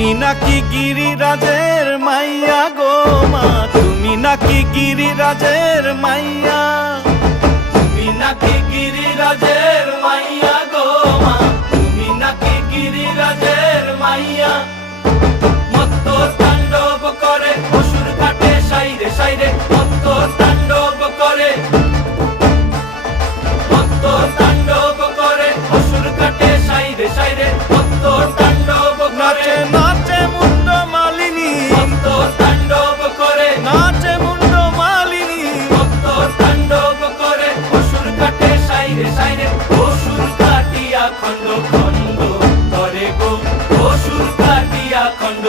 তুমি নাকি গিরিরাজের মাইয়া গো মা, তুমি নাকি গিরিরাজের মাইয়া, তুমি নাকি গিরিরাজের মাইয়া গো মা, তুমি নাকি গিরিরাজের মাইয়া। মত্ত তাণ্ডব করে অসুর কাটে সাইরে সাইরে, মত্ত তাণ্ডব করে, মত্ত তাণ্ডব করে অসুর কাটে সাইরে সাইরে, মত্ত তাণ্ডব করে। নাচে মুন্ড মালিনী, মত্ত তাণ্ডব করে, নাচে মুন্ড মালিনী, মত্ত তাণ্ডব করে অসুর কাটে সাইরে সাইরে, অসুর কাটিয়া খণ্ড খণ্ড করে গো, অসুর কাটিয়া খণ্ড।